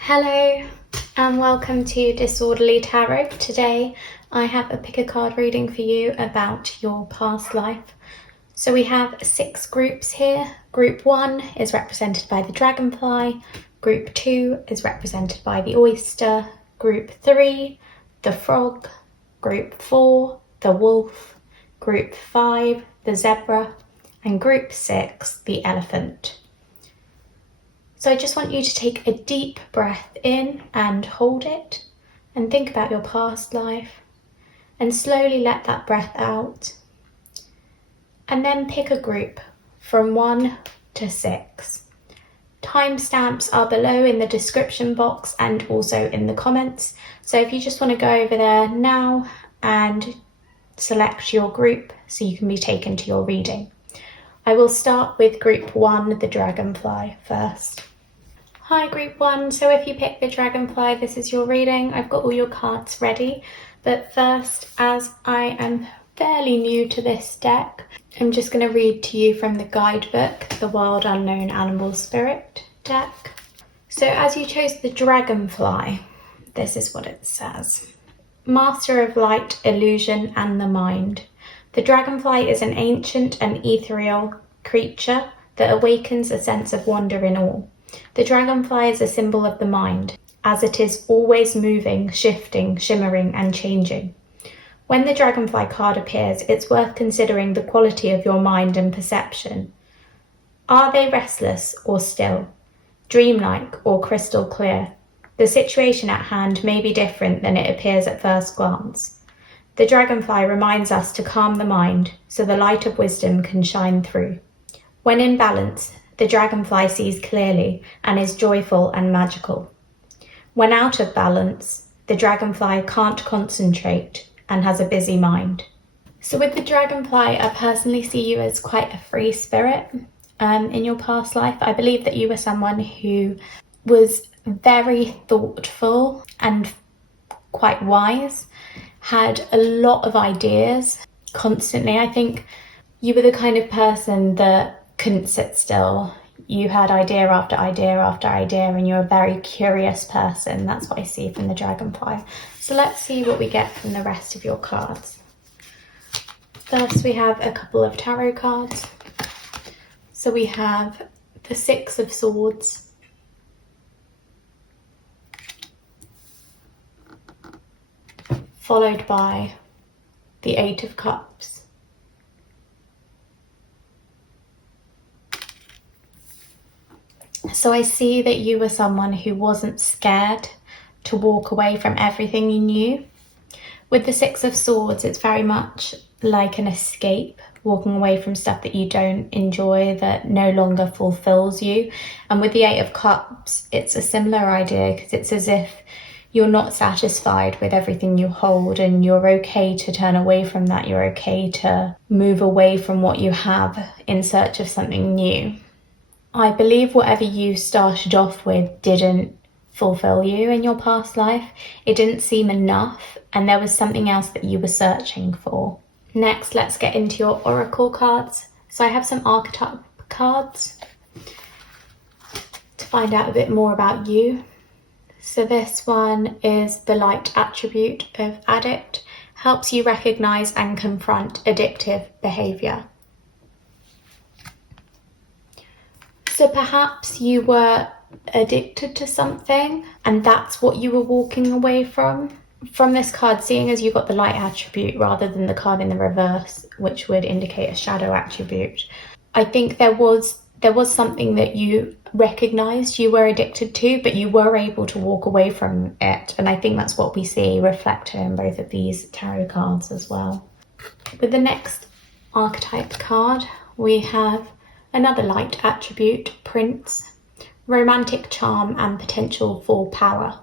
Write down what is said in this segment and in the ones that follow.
Hello and welcome to Disorderly Tarot. Today I have a pick a card reading for you about your past life. So we have 6 groups here. Group 1 is represented by the Dragonfly, Group 2 is represented by the Oyster, Group 3, the Frog, Group 4, the Wolf, Group 5, the Zebra, and Group 6, the Elephant. So I just want you to take a deep breath in and hold it and think about your past life and slowly let that breath out. And then pick a group from 1 to 6. Timestamps are below in the description box and also in the comments. So if you just want to go over there now and select your group so you can be taken to your reading. I will start with group 1, the Dragonfly, first. Hi group 1, so if you pick the Dragonfly, this is your reading. I've got all your cards ready, but first, as I am fairly new to this deck, I'm just going to read to you from the guidebook, the Wild Unknown Animal Spirit deck. So as you chose the Dragonfly, this is what it says. Master of light, illusion and the mind. The Dragonfly is an ancient and ethereal creature that awakens a sense of wonder in all. The Dragonfly is a symbol of the mind, as it is always moving, shifting, shimmering and changing. When the Dragonfly card appears, it's worth considering the quality of your mind and perception. Are they restless or still? Dreamlike or crystal clear? The situation at hand may be different than it appears at first glance. The Dragonfly reminds us to calm the mind so the light of wisdom can shine through. When in balance, the Dragonfly sees clearly and is joyful and magical. When out of balance, the Dragonfly can't concentrate and has a busy mind. So with the Dragonfly, I personally see you as quite a free spirit in your past life. I believe that you were someone who was very thoughtful and quite wise, had a lot of ideas constantly. I think you were the kind of person that couldn't sit still. You had idea after idea after idea, and you're a very curious person. That's what I see from the Dragonfly. So let's see what we get from the rest of your cards. First, we have a couple of tarot cards. So we have the 6 of Swords, followed by the 8 of Cups, so I see that you were someone who wasn't scared to walk away from everything you knew. With the 6 of Swords, it's very much like an escape, walking away from stuff that you don't enjoy, that no longer fulfills you. And with the 8 of Cups, it's a similar idea, because it's as if you're not satisfied with everything you hold and you're okay to turn away from that. You're okay to move away from what you have in search of something new. I believe whatever you started off with didn't fulfill you in your past life. It didn't seem enough, and there was something else that you were searching for. Next, let's get into your oracle cards. So I have some archetype cards to find out a bit more about you. So this one is the light attribute of addict, helps you recognize and confront addictive behavior. So perhaps you were addicted to something and that's what you were walking away from. From this card, seeing as you got the light attribute rather than the card in the reverse, which would indicate a shadow attribute, I think there was something that you recognized you were addicted to, but you were able to walk away from it. And I think that's what we see reflected in both of these tarot cards as well. With the next archetype card, we have another light attribute, Prince, romantic charm and potential for power.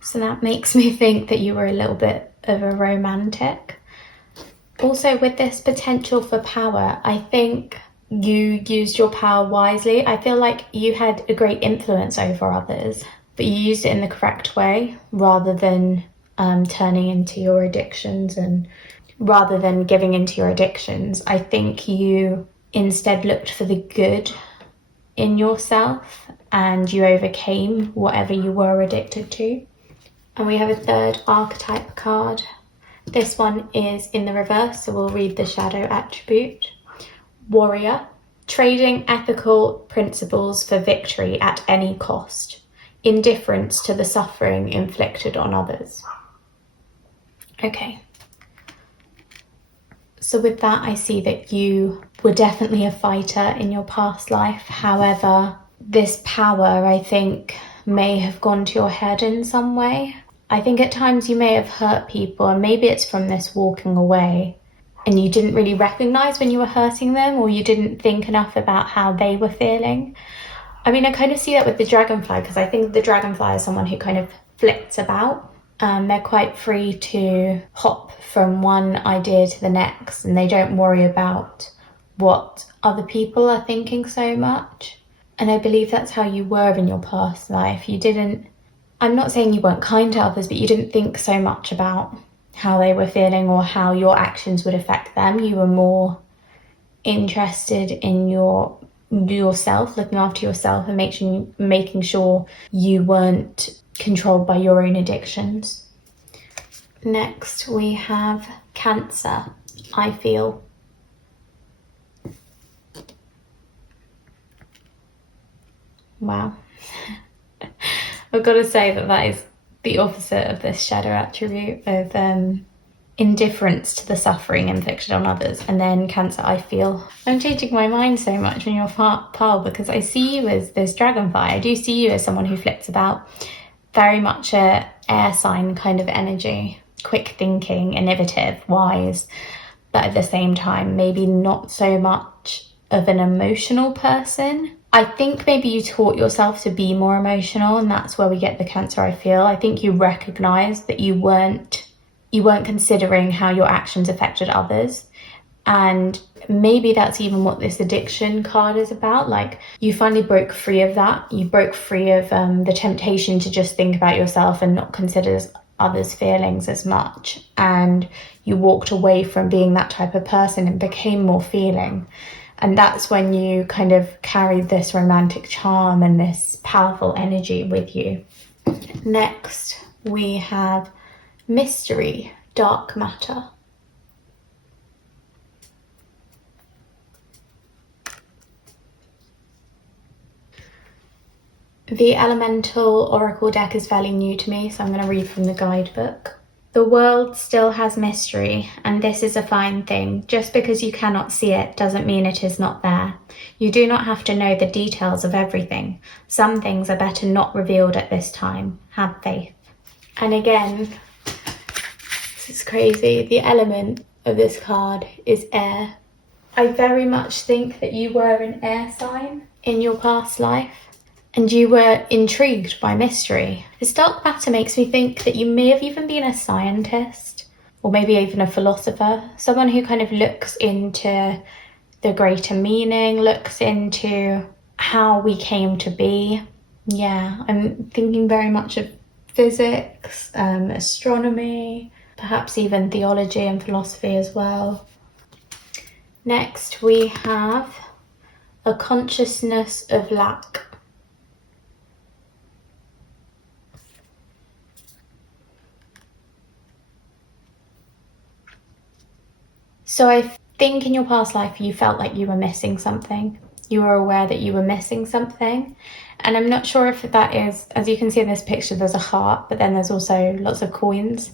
So that makes me think that you were a little bit of a romantic. Also, with this potential for power, I think you used your power wisely. I feel like you had a great influence over others. but you used it in the correct way rather than turning into your addictions, and rather than giving into your addictions. I think you instead looked for the good in yourself and you overcame whatever you were addicted to. And we have a third archetype card. This one is in the reverse, so we'll read the shadow attribute. Warrior, trading ethical principles for victory at any cost. Indifference to the suffering inflicted on others. Okay. So with that, I see that you were definitely a fighter in your past life. However, this power, I think, may have gone to your head in some way. I think at times you may have hurt people, and maybe it's from this walking away and you didn't really recognize when you were hurting them, or you didn't think enough about how they were feeling. I mean, I kind of see that with the dragonfly, because I think the dragonfly is someone who kind of flits about. They're quite free to hop from one idea to the next, and they don't worry about what other people are thinking so much. And I believe that's how you were in your past life. You didn't, I'm not saying you weren't kind to others, but you didn't think so much about how they were feeling or how your actions would affect them. You were more interested in yourself, looking after yourself, and making sure you weren't controlled by your own addictions. Next, we have Cancer, I feel. Wow. I've got to say that is the opposite of this shadow attribute of indifference to the suffering inflicted on others. And then Cancer, I feel. I'm changing my mind so much on your pile, because I see you as this dragonfly. I do see you as someone who flits about, very much a air sign kind of energy, quick thinking, innovative, wise, but at the same time maybe not so much of an emotional person. I think maybe you taught yourself to be more emotional, and that's where we get the Cancer, I feel. I think you recognized that you weren't considering how your actions affected others. And maybe that's even what this addiction card is about. Like, you finally broke free of that. You broke free of the temptation to just think about yourself and not consider others' feelings as much. And you walked away from being that type of person and became more feeling. And that's when you kind of carried this romantic charm and this powerful energy with you. Next, we have Mystery, Dark Matter. The Elemental Oracle deck is fairly new to me, so I'm going to read from the guidebook. The world still has mystery, and this is a fine thing. Just because you cannot see it doesn't mean it is not there. You do not have to know the details of everything. Some things are better not revealed at this time. Have faith. And again, this is crazy. The element of this card is air. I very much think that you were an air sign in your past life, and you were intrigued by mystery. This dark matter makes me think that you may have even been a scientist, or maybe even a philosopher, someone who kind of looks into the greater meaning, looks into how we came to be. Yeah, I'm thinking very much of physics, astronomy, perhaps even theology and philosophy as well. Next, we have a consciousness of lack. So I think in your past life you felt like you were missing something. You were aware that you were missing something. And I'm not sure if that is, as you can see in this picture, there's a heart, but then there's also lots of coins.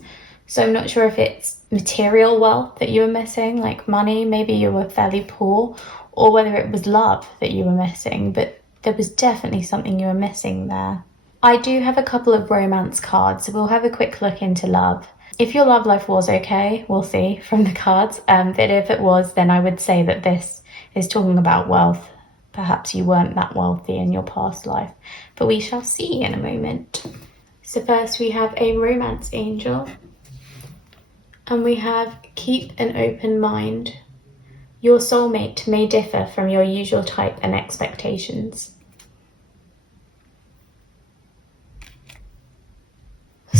So I'm not sure if it's material wealth that you were missing, like money, maybe you were fairly poor, or whether it was love that you were missing, but there was definitely something you were missing there. I do have a couple of romance cards, so we'll have a quick look into love. If your love life was okay, we'll see from the cards, but if it was, then I would say that this is talking about wealth. Perhaps you weren't that wealthy in your past life, but we shall see in a moment. So first we have a romance angel, and we have keep an open mind. Your soulmate may differ from your usual type and expectations.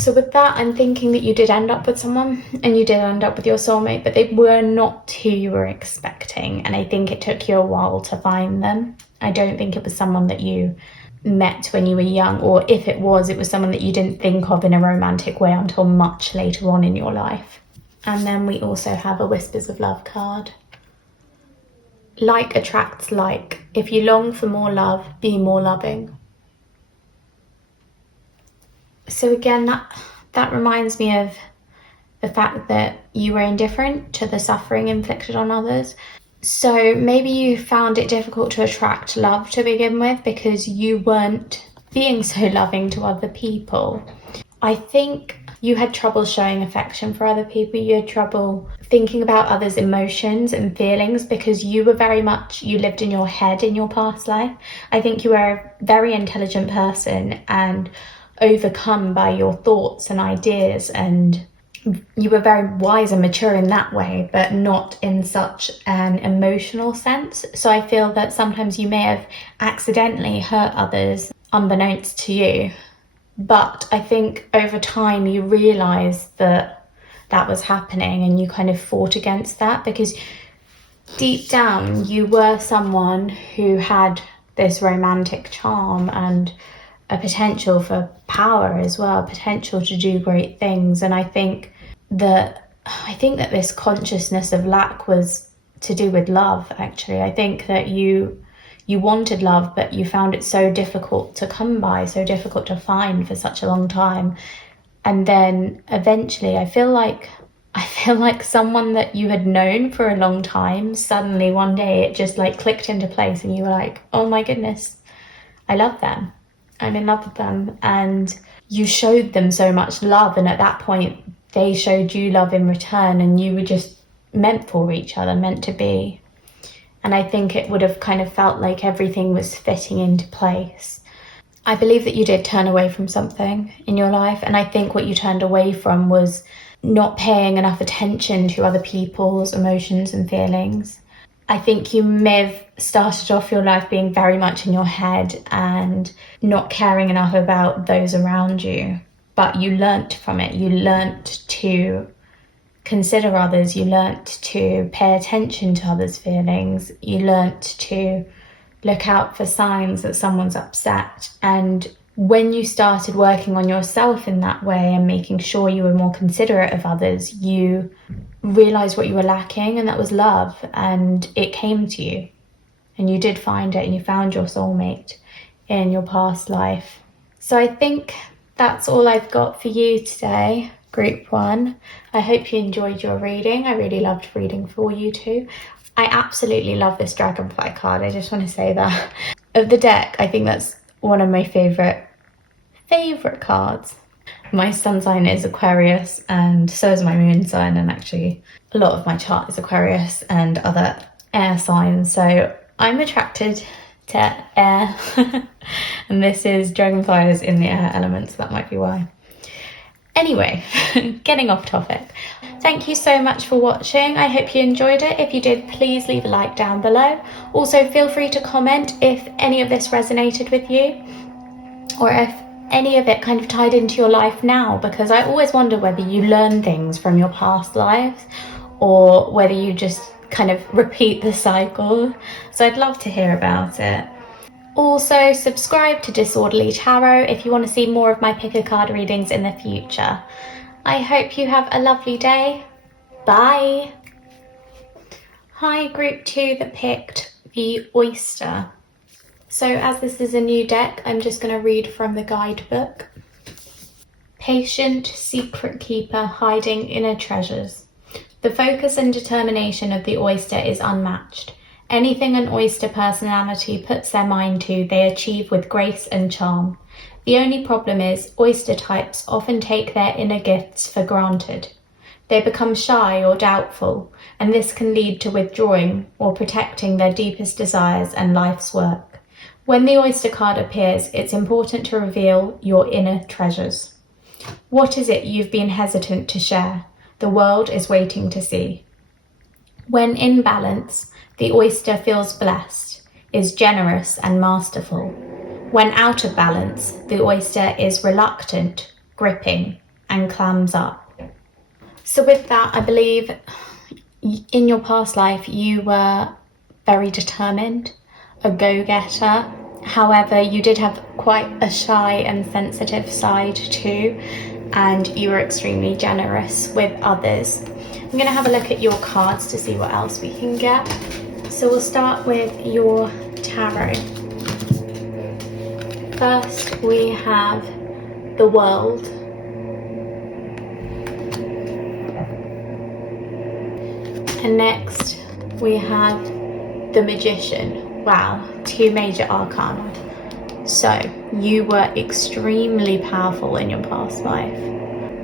So with that, I'm thinking that you did end up with someone, and you did end up with your soulmate, but they were not who you were expecting. And I think it took you a while to find them. I don't think it was someone that you met when you were young, or if it was someone that you didn't think of in a romantic way until much later on in your life. And then we also have a Whispers of Love card. Like attracts like. If you long for more love, be more loving. So again, that reminds me of the fact that you were indifferent to the suffering inflicted on others. So maybe you found it difficult to attract love to begin with because you weren't being so loving to other people. I think you had trouble showing affection for other people. You had trouble thinking about others' emotions and feelings because you lived in your head in your past life. I think you were a very intelligent person and overcome by your thoughts and ideas, and you were very wise and mature in that way, but not in such an emotional sense. So I feel that sometimes you may have accidentally hurt others unbeknownst to you. But I think over time you realised that was happening, and you kind of fought against that because deep down you were someone who had this romantic charm and a potential for power as well, potential to do great things. And I think that this consciousness of lack was to do with love, actually. I think that you wanted love, but you found it so difficult to come by, so difficult to find for such a long time. And then eventually I feel like someone that you had known for a long time, suddenly one day it just like clicked into place and you were like, oh my goodness, I love them. I'm in love with them. And you showed them so much love, and at that point they showed you love in return, and you were just meant for each other, meant to be. And I think it would have kind of felt like everything was fitting into place. I believe that you did turn away from something in your life, and I think what you turned away from was not paying enough attention to other people's emotions and feelings. I think you may have started off your life being very much in your head and not caring enough about those around you, but you learnt from it. You learnt to consider others, you learnt to pay attention to others' feelings, you learnt to look out for signs that someone's upset. And when you started working on yourself in that way and making sure you were more considerate of others, you realised what you were lacking, and that was love, and it came to you. And you did find it, and you found your soulmate in your past life. So I think that's all I've got for you today, Group 1. I hope you enjoyed your reading. I really loved reading for you too. I absolutely love this Dragonfly card. I just want to say that. Of the deck, I think that's one of my favourite cards. My sun sign is Aquarius, and so is my moon sign, and actually a lot of my chart is Aquarius and other air signs. So I'm attracted to air, and this is Dragonfly is in the air element, so that might be why. Anyway, getting off topic. Thank you so much for watching. I hope you enjoyed it. If you did, please leave a like down below. Also, feel free to comment if any of this resonated with you, or if any of it kind of tied into your life now, because I always wonder whether you learn things from your past lives or whether you just kind of repeat the cycle. So I'd love to hear about it. Also, subscribe to Disorderly Tarot if you want to see more of my pick a card readings in the future. I hope you have a lovely day. Bye. Hi, Group 2 that picked the Oyster. So as this is a new deck, I'm just going to read from the guidebook. Patient, secret keeper, hiding inner treasures. The focus and determination of the Oyster is unmatched. Anything an Oyster personality puts their mind to, they achieve with grace and charm. The only problem is, Oyster types often take their inner gifts for granted. They become shy or doubtful, and this can lead to withdrawing or protecting their deepest desires and life's work. When the Oyster card appears, it's important to reveal your inner treasures. What is it you've been hesitant to share? The world is waiting to see. When in balance, the Oyster feels blessed, is generous and masterful. When out of balance, the Oyster is reluctant, gripping, and clams up. So with that, I believe in your past life, you were very determined, a go-getter. However, you did have quite a shy and sensitive side too, and you were extremely generous with others. I'm going to have a look at your cards to see what else we can get. So we'll start with your tarot. First, we have the World. And next, we have the Magician. Wow, 2 major arcana. So, you were extremely powerful in your past life.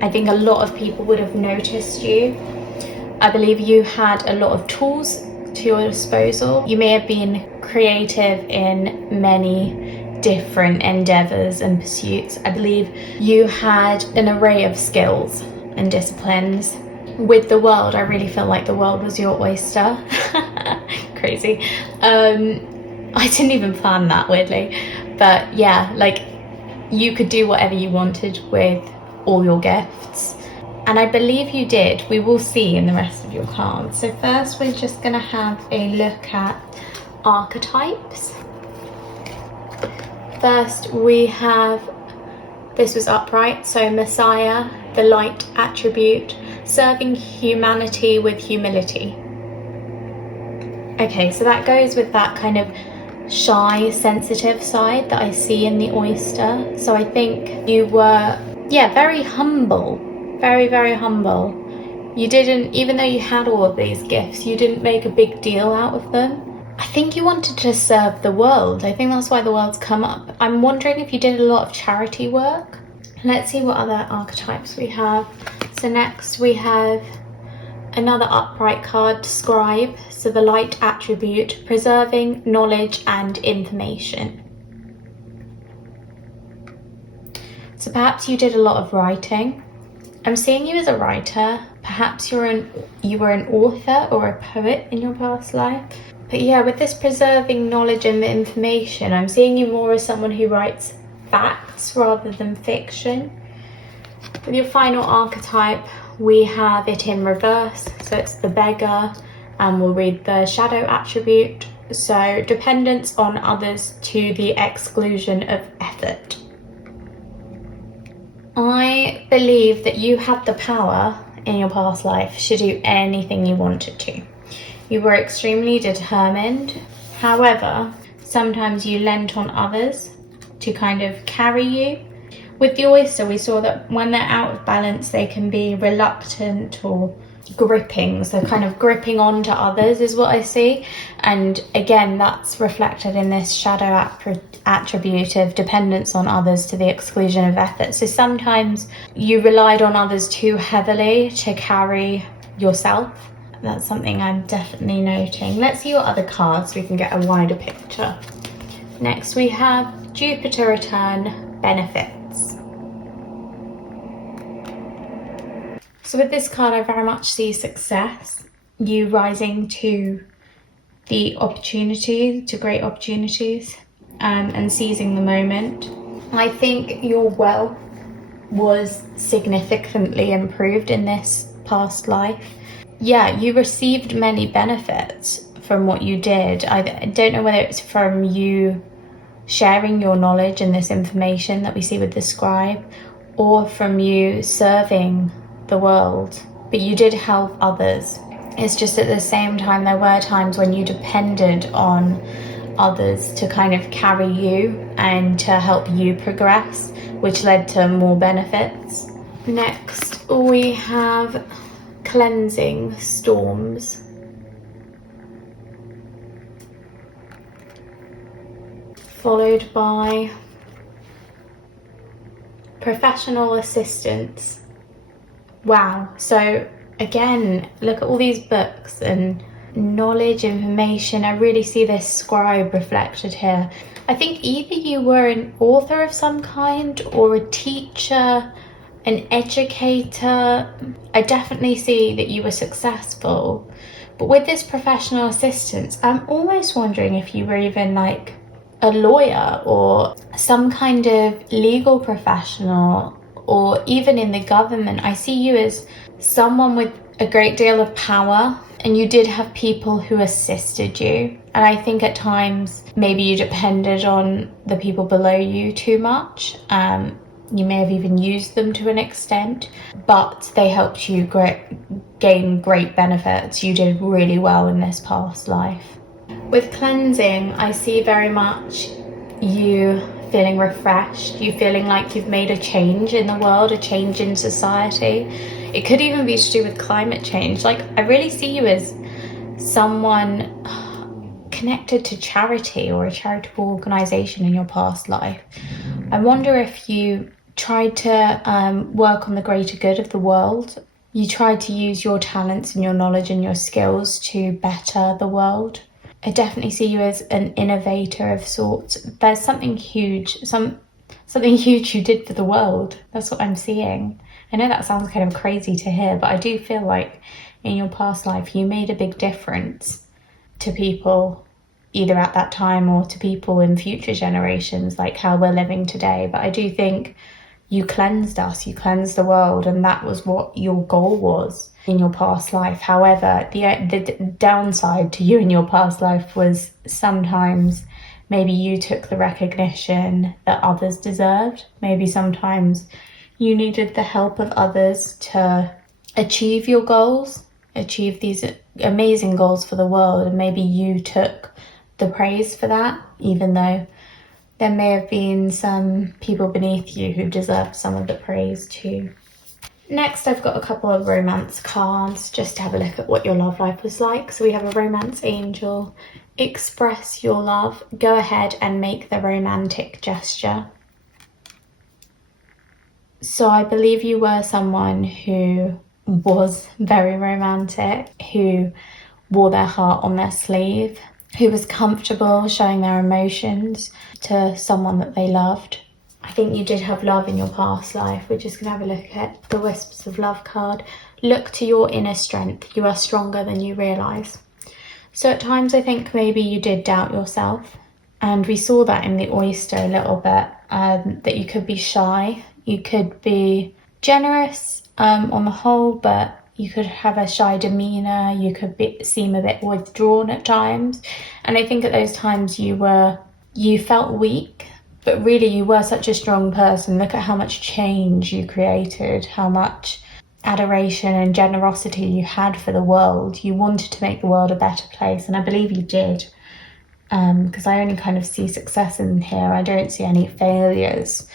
I think a lot of people would have noticed you. I believe you had a lot of tools to your disposal. You may have been creative in many different endeavors and pursuits. I believe you had an array of skills and disciplines. With the World, I really feel like the World was your oyster. Crazy. I didn't even plan that, weirdly. But yeah, like, you could do whatever you wanted with all your gifts. And I believe you did. We will see in the rest of your cards. So first, we're just going to have a look at archetypes. First, we have, this was upright, so Messiah, the light attribute, serving humanity with humility. Okay, so that goes with that kind of shy, sensitive side that I see in the oyster. So I think you were, yeah, very humble, very, very humble. You didn't, even though you had all of these gifts, you didn't make a big deal out of them. I think you wanted to serve the world. I think that's why the World's come up. I'm wondering if you did a lot of charity work. Let's see what other archetypes we have. So next we have another upright card, Scribe. So the light attribute, preserving knowledge and information. So perhaps you did a lot of writing. I'm seeing you as a writer. Perhaps you were an author or a poet in your past life. But yeah, with this preserving knowledge and information, I'm seeing you more as someone who writes facts rather than fiction. With your final archetype, we have it in reverse. So it's the Beggar, and we'll read the shadow attribute. So dependence on others to the exclusion of effort. I believe that you had the power in your past life to do anything you wanted to. You were extremely determined. However, sometimes you lent on others to kind of carry you. With the oyster, we saw that when they're out of balance, they can be reluctant or gripping. So kind of gripping onto others is what I see. And again, that's reflected in this shadow attribute of dependence on others to the exclusion of effort. So sometimes you relied on others too heavily to carry yourself. That's something I'm definitely noting. Let's see what other cards we can get a wider picture. Next we have Jupiter return, benefits. So with this card, I very much see success. You rising to the opportunity, to great opportunities, and seizing the moment. I think your wealth was significantly improved in this past life. Yeah, you received many benefits from what you did. I don't know whether it's from you sharing your knowledge and this information that we see with the Scribe, or from you serving the world, but you did help others. It's just at the same time, there were times when you depended on others to kind of carry you and to help you progress, which led to more benefits. Next, we have cleansing storms. Followed by professional assistance. Wow, so again, look at all these books and knowledge, information. I really see this scribe reflected here. I think either you were an author of some kind or a teacher, an educator. I definitely see that you were successful. But with this professional assistance, I'm almost wondering if you were even like a lawyer or some kind of legal professional or even in the government, I see you as someone with a great deal of power, and you did have people who assisted you. And I think at times maybe you depended on the people below you too much. You may have even used them to an extent, but they helped you gain great benefits. You did really well in this past life. With cleansing, I see very much you feeling refreshed, you feeling like you've made a change in the world, a change in society. It could even be to do with climate change. Like, I really see you as someone connected to charity or a charitable organization in your past life. I wonder if you tried to work on the greater good of the world. You tried to use your talents and your knowledge and your skills to better the world. I definitely see you as an innovator of sorts. There's something huge, something huge you did for the world. That's what I'm seeing. I know that sounds kind of crazy to hear, but I do feel like in your past life you made a big difference to people, either at that time or to people in future generations, like how we're living today. But I do think you cleansed us, you cleansed the world, and that was what your goal was in your past life. However, the downside to you in your past life was sometimes maybe you took the recognition that others deserved. Maybe sometimes you needed the help of others to achieve your goals, achieve these amazing goals for the world, and maybe you took the praise for that, even though there may have been some people beneath you who deserved some of the praise too. Next, I've got a couple of romance cards just to have a look at what your love life was like. So we have a romance angel. Express your love. Go ahead and make the romantic gesture. So I believe you were someone who was very romantic, who wore their heart on their sleeve, who was comfortable showing their emotions to someone that they loved. I think you did have love in your past life. We're just going to have a look at the Wisps of Love card. Look to your inner strength. You are stronger than you realise. So at times I think maybe you did doubt yourself. And we saw that in the Oyster a little bit, that you could be shy. You could be generous on the whole, but you could have a shy demeanour. You could seem a bit withdrawn at times. And I think at those times you felt weak, but really you were such a strong person. Look at how much change you created, how much adoration and generosity you had for the world. You wanted to make the world a better place, and I believe you did. Because I only kind of see success in here. I don't see any failures.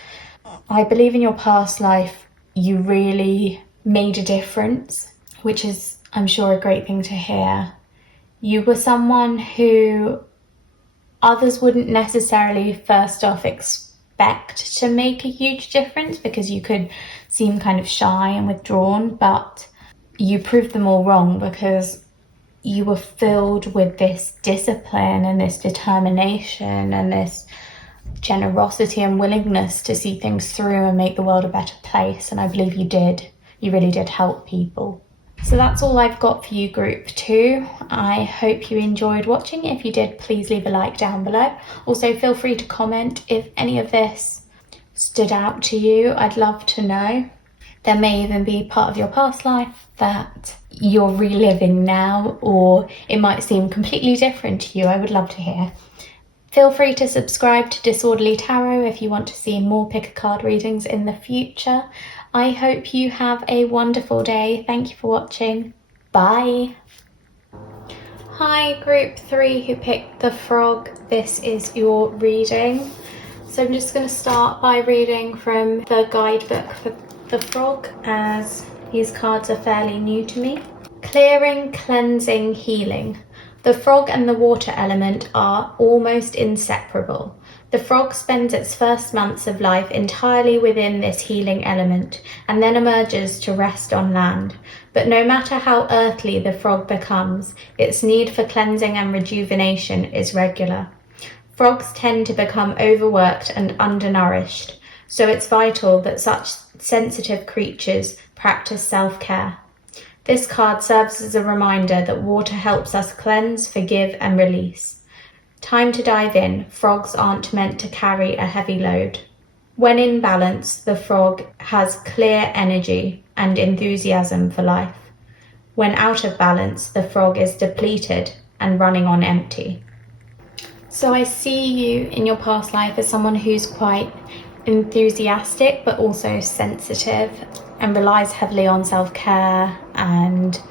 I believe in your past life you really made a difference, which is, I'm sure, a great thing to hear. You were someone who others wouldn't necessarily first off expect to make a huge difference, because you could seem kind of shy and withdrawn, but you proved them all wrong, because you were filled with this discipline and this determination and this generosity and willingness to see things through and make the world a better place. And I believe you did. You really did help people. So that's all I've got for you, Group 2. I hope you enjoyed watching. If you did, please leave a like down below. Also, feel free to comment if any of this stood out to you. I'd love to know. There may even be part of your past life that you're reliving now, or it might seem completely different to you. I would love to hear. Feel free to subscribe to Disorderly Tarot if you want to see more pick-a-card readings in the future. I hope you have a wonderful day. Thank you for watching. Bye. Hi, Group 3 who picked the frog. This is your reading. So I'm just going to start by reading from the guidebook for the frog, as these cards are fairly new to me. Clearing, cleansing, healing. The frog and the water element are almost inseparable. The frog spends its first months of life entirely within this healing element, and then emerges to rest on land. But no matter how earthly the frog becomes, its need for cleansing and rejuvenation is regular. Frogs tend to become overworked and undernourished, so it's vital that such sensitive creatures practice self-care. This card serves as a reminder that water helps us cleanse, forgive, and release. Time to dive in. Frogs aren't meant to carry a heavy load. When in balance, the frog has clear energy and enthusiasm for life. When out of balance, the frog is depleted and running on empty. So I see you in your past life as someone who's quite enthusiastic but also sensitive and relies heavily on self-care and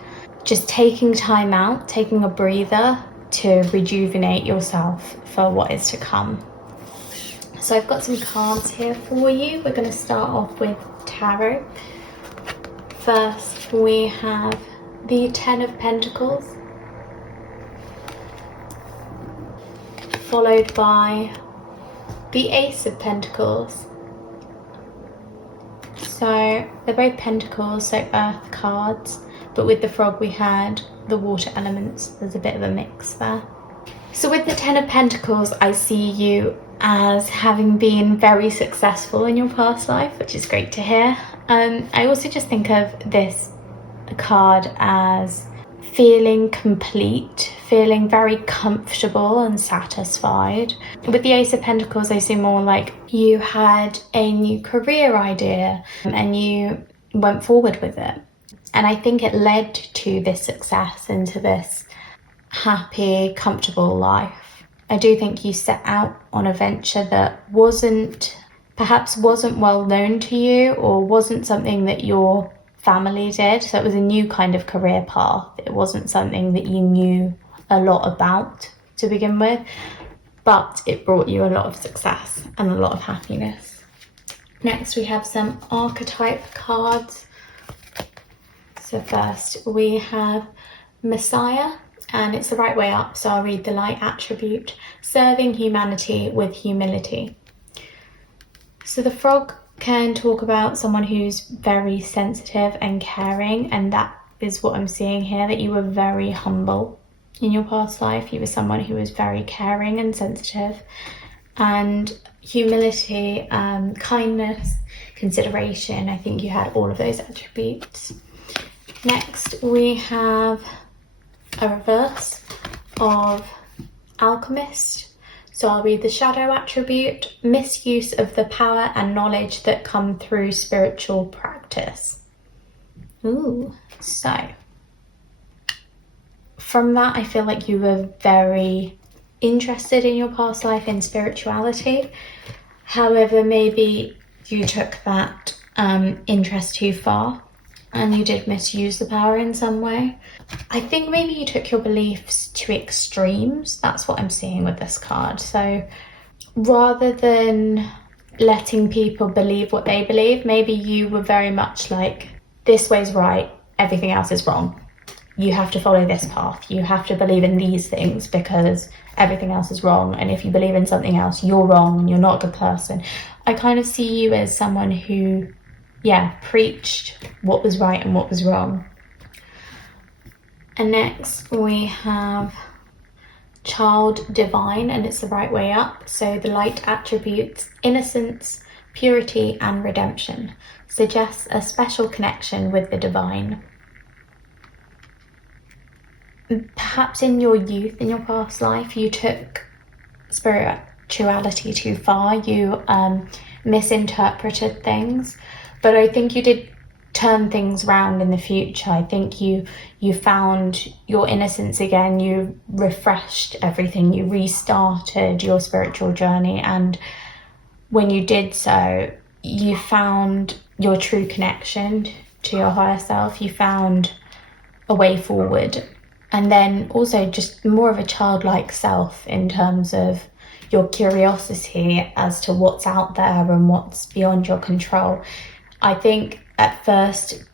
just taking time out, taking a breather to rejuvenate yourself for what is to come. So I've got some cards here for you. We're going to start off with tarot. First we have the Ten of Pentacles, followed by the Ace of Pentacles. So they're both pentacles, so earth cards, but with the frog we had the water elements. There's a bit of a mix there. So with the Ten of Pentacles, I see you as having been very successful in your past life, which is great to hear. I also just think of this card as feeling complete, feeling very comfortable and satisfied. With the Ace of Pentacles, I see more like you had a new career idea and you went forward with it. And I think it led to this success, into this happy, comfortable life. I do think you set out on a venture that perhaps wasn't well known to you, or wasn't something that your family did. So it was a new kind of career path. It wasn't something that you knew a lot about to begin with, but it brought you a lot of success and a lot of happiness. Next we have some archetype cards. So first we have Messiah, and it's the right way up, so I'll read the light attribute: serving humanity with humility. So the frog can talk about someone who's very sensitive and caring, and that is what I'm seeing here, that you were very humble in your past life. You were someone who was very caring and sensitive, and humility, kindness, consideration. I think you had all of those attributes. Next we have a reverse of Alchemist. So I'll read the shadow attribute: misuse of the power and knowledge that come through spiritual practice. Ooh, so from that I feel like you were very interested in your past life in spirituality. However, maybe you took that interest too far and you did misuse the power in some way. I think maybe you took your beliefs to extremes. That's what I'm seeing with this card. So rather than letting people believe what they believe, maybe you were very much like, this way's right, everything else is wrong. You have to follow this path. You have to believe in these things because everything else is wrong. And if you believe in something else, you're wrong and you're not a good person. I kind of see you as someone who, preached what was right and what was wrong. And next we have Child Divine, and it's the right way up. So the light attributes: innocence, purity and redemption. Suggests a special connection with the divine. Perhaps in your youth, in your past life, you took spirituality too far. You misinterpreted things, but I think you did turn things around in the future. I think you found your innocence again, you refreshed everything, you restarted your spiritual journey, and when you did so, you found your true connection to your higher self. You found a way forward, and then also just more of a childlike self in terms of your curiosity as to what's out there and what's beyond your control. I think at first,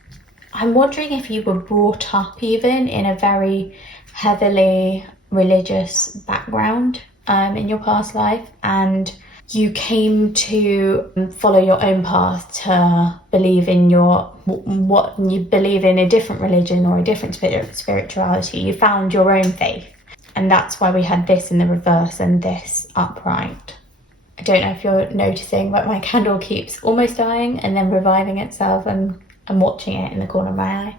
I'm wondering if you were brought up even in a very heavily religious background in your past life, and you came to follow your own path to believe in what you believe in, a different religion or a different spirituality. You found your own faith, and that's why we had this in the reverse and this upright. I don't know if you're noticing, but my candle keeps almost dying and then reviving itself, and I'm watching it in the corner of my eye.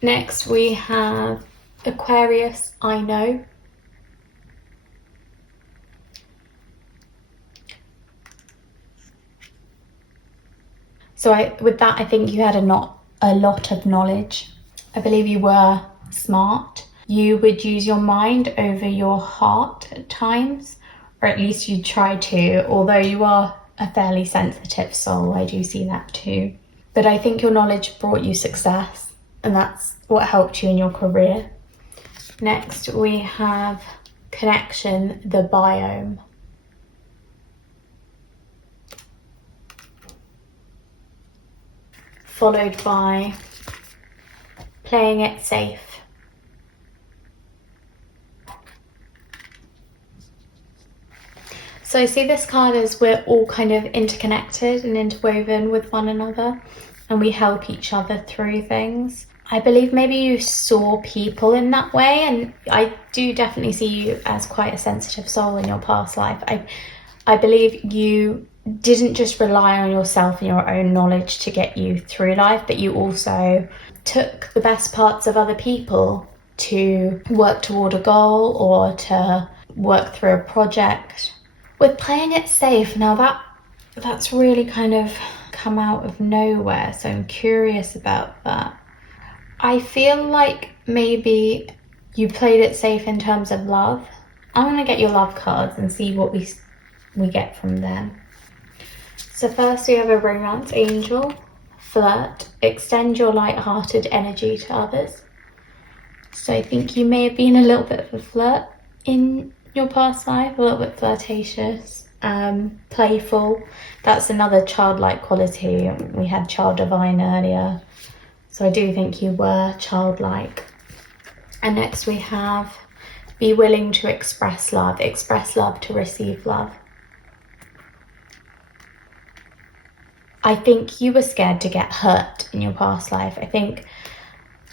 Next we have Aquarius, I know. So with that, I think you had a lot of knowledge. I believe you were smart. You would use your mind over your heart at times, or at least you try to, although you are a fairly sensitive soul, I do see that too. But I think your knowledge brought you success, and that's what helped you in your career. Next, we have connection, the biome. Followed by playing it safe. So I see this card as we're all kind of interconnected and interwoven with one another, and we help each other through things. I believe maybe you saw people in that way, and I do definitely see you as quite a sensitive soul in your past life. I believe you didn't just rely on yourself and your own knowledge to get you through life, but you also took the best parts of other people to work toward a goal or to work through a project. With playing it safe, now that's really kind of come out of nowhere, so I'm curious about that. I feel like maybe you played it safe in terms of love. I'm going to get your love cards and see what we get from them. So first we have a romance angel, flirt, extend your light-hearted energy to others. So I think you may have been a little bit of a flirt in your past life, a little bit flirtatious, playful. That's another childlike quality. We had child divine earlier, so I do think you were childlike. And next we have be willing to express love to receive love. I think you were scared to get hurt in your past life. I think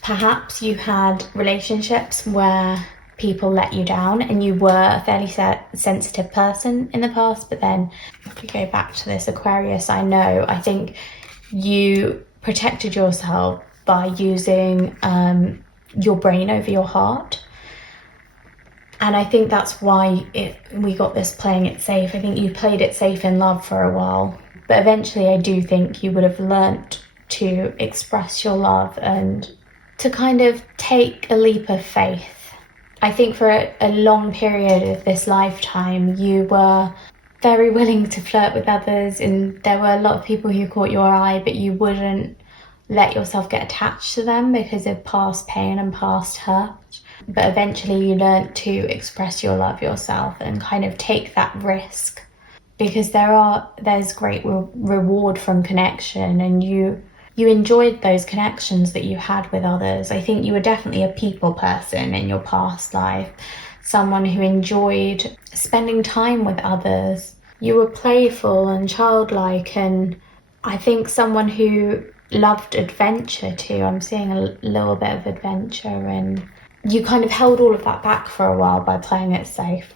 perhaps you had relationships where people let you down and you were a fairly sensitive person in the past, but then if we go back to this Aquarius, I think you protected yourself by using your brain over your heart. And I think that's why we got this playing it safe. I think you played it safe in love for a while, but eventually I do think you would have learnt to express your love and to kind of take a leap of faith. I think for a long period of this lifetime, you were very willing to flirt with others, and there were a lot of people who caught your eye, but you wouldn't let yourself get attached to them because of past pain and past hurt. But eventually you learned to express your love yourself and kind of take that risk, because there's great reward from connection, and you enjoyed those connections that you had with others. I think you were definitely a people person in your past life, someone who enjoyed spending time with others. You were playful and childlike, and I think someone who loved adventure too. I'm seeing a little bit of adventure, and you kind of held all of that back for a while by playing it safe.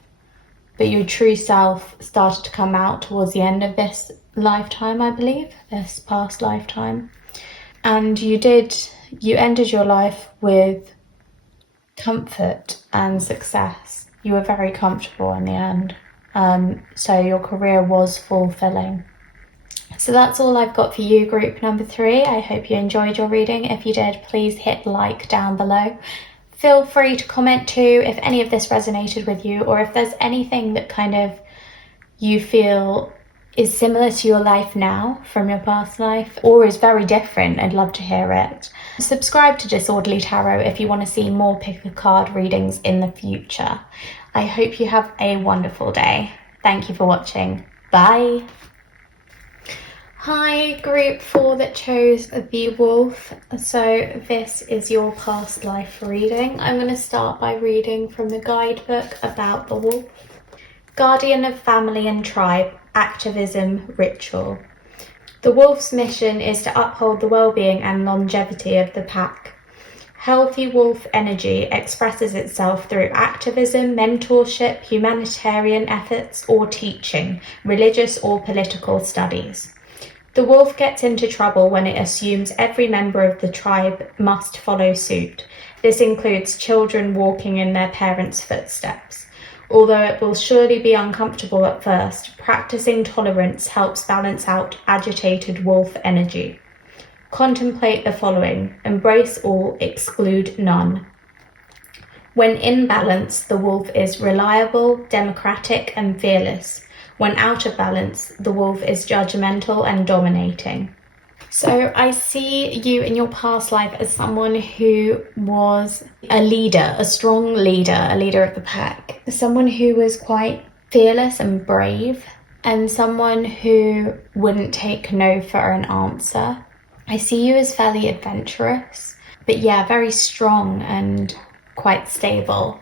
But your true self started to come out towards the end of this lifetime, I believe, this past lifetime. And you ended your life with comfort and success. You were very comfortable in the end. So your career was fulfilling. So that's all I've got for you, group number 3. I hope you enjoyed your reading. If you did, please hit like down below. Feel free to comment too if any of this resonated with you, or if there's anything that kind of you feel is similar to your life now from your past life, or is very different. I'd love to hear it. Subscribe to Disorderly Tarot if you want to see more pick a card readings in the future. I hope you have a wonderful day. Thank you for watching. Bye. Hi, group 4 that chose the wolf. So this is your past life reading. I'm going to start by reading from the guidebook about the wolf. Guardian of family and tribe, activism, ritual. The wolf's mission is to uphold the well-being and longevity of the pack. Healthy wolf energy expresses itself through activism, mentorship, humanitarian efforts, or teaching, religious or political studies. The wolf gets into trouble when it assumes every member of the tribe must follow suit. This includes children walking in their parents' footsteps. Although it will surely be uncomfortable at first, practicing tolerance helps balance out agitated wolf energy. Contemplate the following: embrace all, exclude none. When in balance, the wolf is reliable, democratic, and fearless. When out of balance, the wolf is judgmental and dominating. So I see you in your past life as someone who was a leader, a strong leader, a leader of the pack, someone who was quite fearless and brave, and someone who wouldn't take no for an answer. I see you as fairly adventurous, but yeah, very strong and quite stable,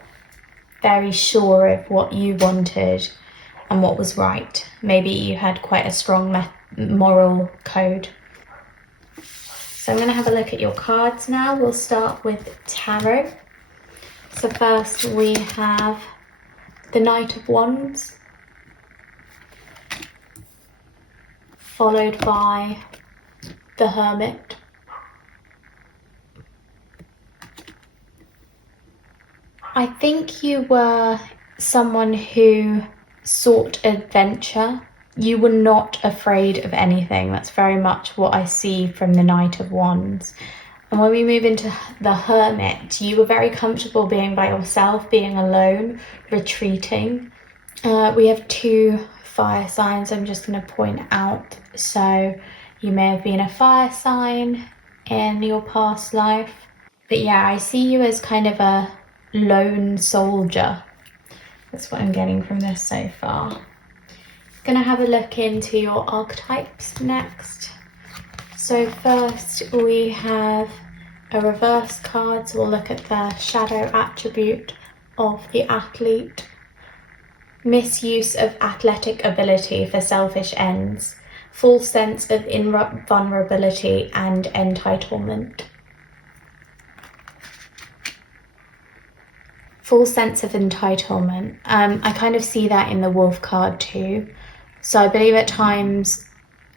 very sure of what you wanted and what was right. Maybe you had quite a strong moral code. So I'm going to have a look at your cards now. We'll start with tarot. So first we have the Knight of Wands, followed by the Hermit, I think you were someone who sought adventure. You were not afraid of anything. That's very much what I see from the Knight of Wands. And when we move into the Hermit, you were very comfortable being by yourself, being alone, retreating. We have 2 fire signs I'm just going to point out. So you may have been a fire sign in your past life. But yeah, I see you as kind of a lone soldier. That's what I'm getting from this so far. Gonna have a look into your archetypes next. So first we have a reverse card, so we'll look at the shadow attribute of the athlete. Misuse of athletic ability for selfish ends. Full sense of invulnerability and entitlement. Full sense of entitlement. I kind of see that in the wolf card too. So I believe at times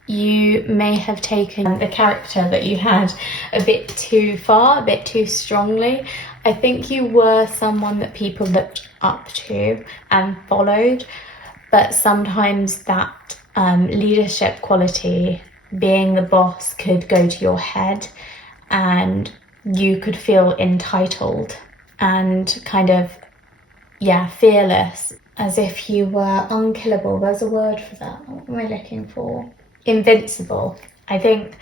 you may have taken the character that you had a bit too far, a bit too strongly. I think you were someone that people looked up to and followed, but sometimes that leadership quality, being the boss, could go to your head and you could feel entitled and kind of, fearless, as if you were unkillable. There's a word for that. What am I looking for? Invincible. I think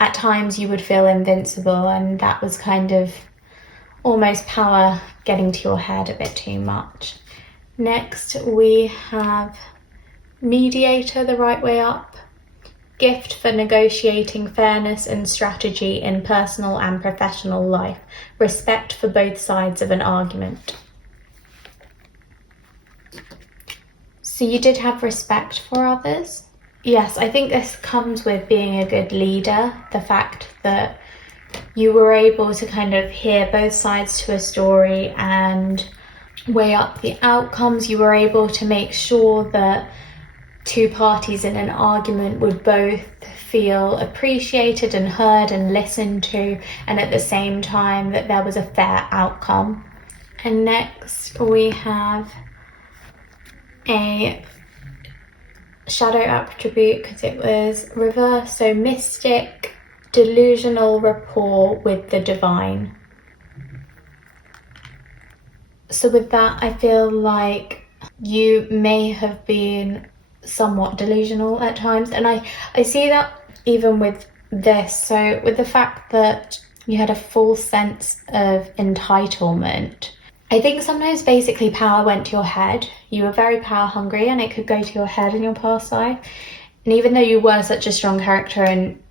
at times you would feel invincible, and that was kind of almost power getting to your head a bit too much. Next, we have mediator, the right way up. Gift for negotiating fairness and strategy in personal and professional life. Respect for both sides of an argument. So you did have respect for others. Yes, I think this comes with being a good leader. The fact that you were able to kind of hear both sides to a story and weigh up the outcomes. You were able to make sure that 2 parties in an argument would both feel appreciated and heard and listened to, and at the same time that there was a fair outcome. And next we have a shadow attribute, because it was reverse, so mystic, delusional rapport with the divine. So with that, I feel like you may have been somewhat delusional at times, and I see that even with this. So with the fact that you had a full sense of entitlement, I think sometimes basically power went to your head. You were very power hungry, and it could go to your head in your past life. And even though you were such a strong character and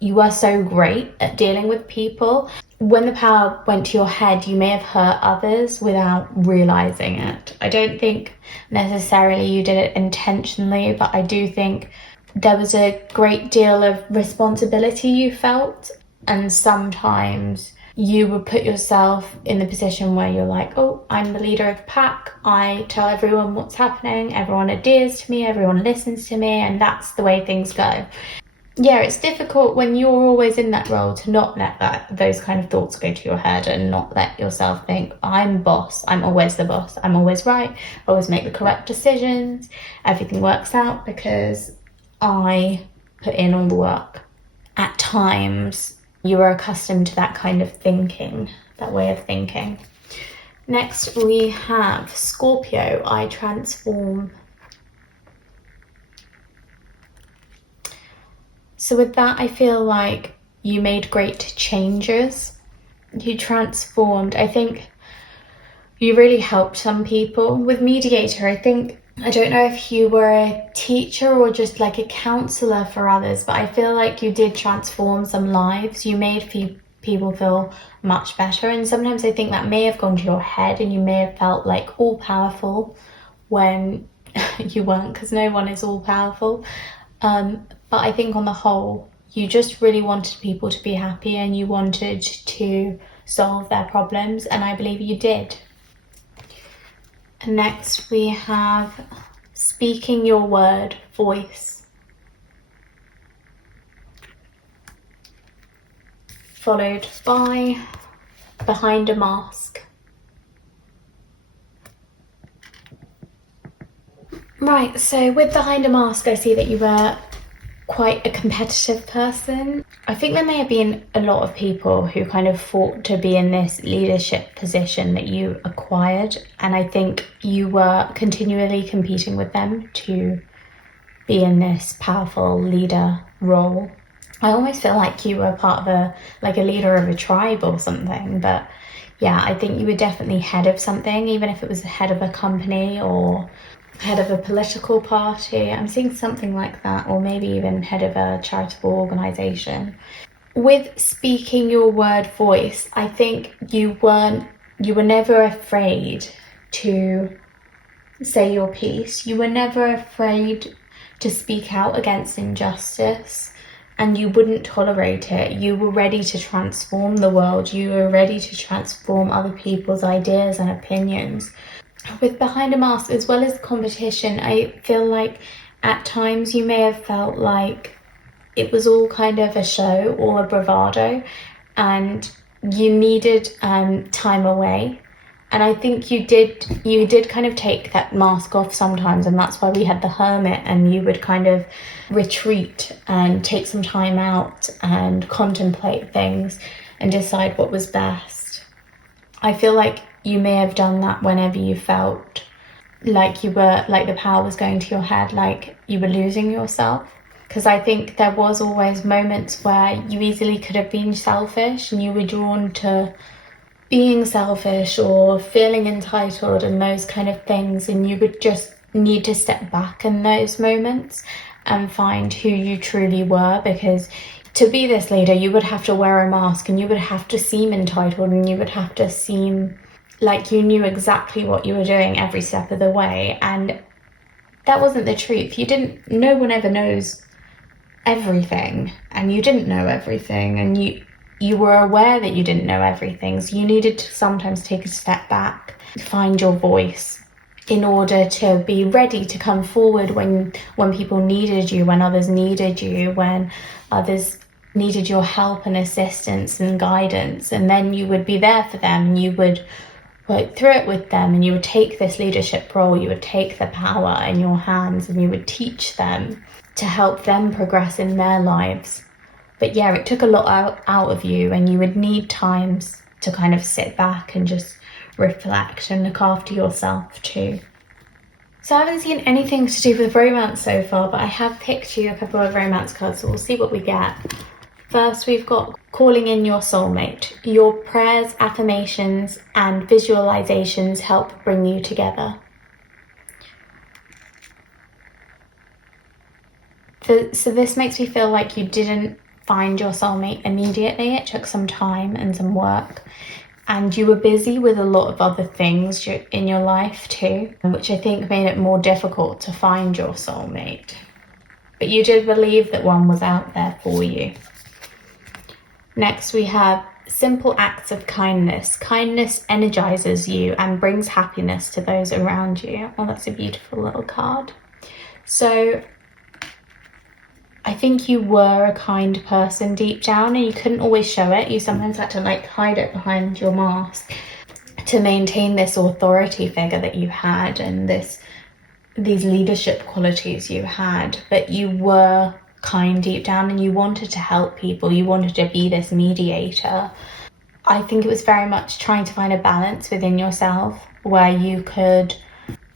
you were so great at dealing with people, when the power went to your head, you may have hurt others without realizing it. I don't think necessarily you did it intentionally, but I do think there was a great deal of responsibility you felt, and sometimes you would put yourself in the position where you're like, oh, I'm the leader of the pack, I tell everyone what's happening, everyone adheres to me, everyone listens to me, and that's the way things go. yeah, it's difficult when you're always in that role to not let those kind of thoughts go to your head and not let yourself think, I'm boss, I'm always the boss, I'm always right, I always make the correct decisions, everything works out because I put in all the work. At times, you are accustomed to that kind of thinking, that way of thinking. Next, we have Scorpio, I transform. So with that, I feel like you made great changes. You transformed. I think you really helped some people. With Mediator, I don't know if you were a teacher or just like a counselor for others, but I feel like you did transform some lives. You made people feel much better. And sometimes I think that may have gone to your head and you may have felt like all powerful when you weren't, because no one is all powerful. But I think on the whole, you just really wanted people to be happy and you wanted to solve their problems, and I believe you did. And next we have speaking your word, voice. Followed by behind a mask. Right, so with behind a mask, I see that you were quite a competitive person. I think there may have been a lot of people who kind of fought to be in this leadership position that you acquired, and I think you were continually competing with them to be in this powerful leader role. I almost feel like you were part of a leader of a tribe or something, but yeah, I think you were definitely head of something, even if it was the head of a company or head of a political party. I'm seeing something like that, or maybe even head of a charitable organisation. With speaking your word, voice, I think you were never afraid to say your piece. You were never afraid to speak out against injustice, and you wouldn't tolerate it. You were ready to transform the world. You were ready to transform other people's ideas and opinions. With behind a mask, as well as competition, I feel like at times you may have felt like it was all kind of a show or a bravado, and you needed time away. And I think you did kind of take that mask off sometimes, and that's why we had the hermit, and you would kind of retreat and take some time out and contemplate things and decide what was best. I feel like you may have done that whenever you felt like the power was going to your head, like you were losing yourself. Because I think there was always moments where you easily could have been selfish and you were drawn to being selfish or feeling entitled and those kind of things, and you would just need to step back in those moments and find who you truly were, because to be this leader you would have to wear a mask and you would have to seem entitled and you would have to seem like you knew exactly what you were doing every step of the way, and that wasn't the truth. No one ever knows everything, and you didn't know everything, and you were aware that you didn't know everything, so you needed to sometimes take a step back, find your voice in order to be ready to come forward when people needed you, when others needed you, when others needed your help and assistance and guidance, and then you would be there for them and you would work through it with them, and you would take this leadership role, you would take the power in your hands and you would teach them to help them progress in their lives. But yeah, it took a lot out of you, and you would need times to kind of sit back and just reflect and look after yourself too. So I haven't seen anything to do with romance so far, but I have picked you a couple of romance cards, so we'll see what we get. First, we've got calling in your soulmate. Your prayers, affirmations, and visualizations help bring you together. So this makes me feel like you didn't find your soulmate immediately. It took some time and some work, and you were busy with a lot of other things in your life too, which I think made it more difficult to find your soulmate. But you did believe that one was out there for you. Next, we have simple acts of kindness. Kindness energizes you and brings happiness to those around you. Oh, that's a beautiful little card. So I think you were a kind person deep down, and you couldn't always show it. You sometimes had to like hide it behind your mask to maintain this authority figure that you had and these leadership qualities you had. But you were kind deep down, and you wanted to help people. You wanted to be this mediator. I think it was very much trying to find a balance within yourself where you could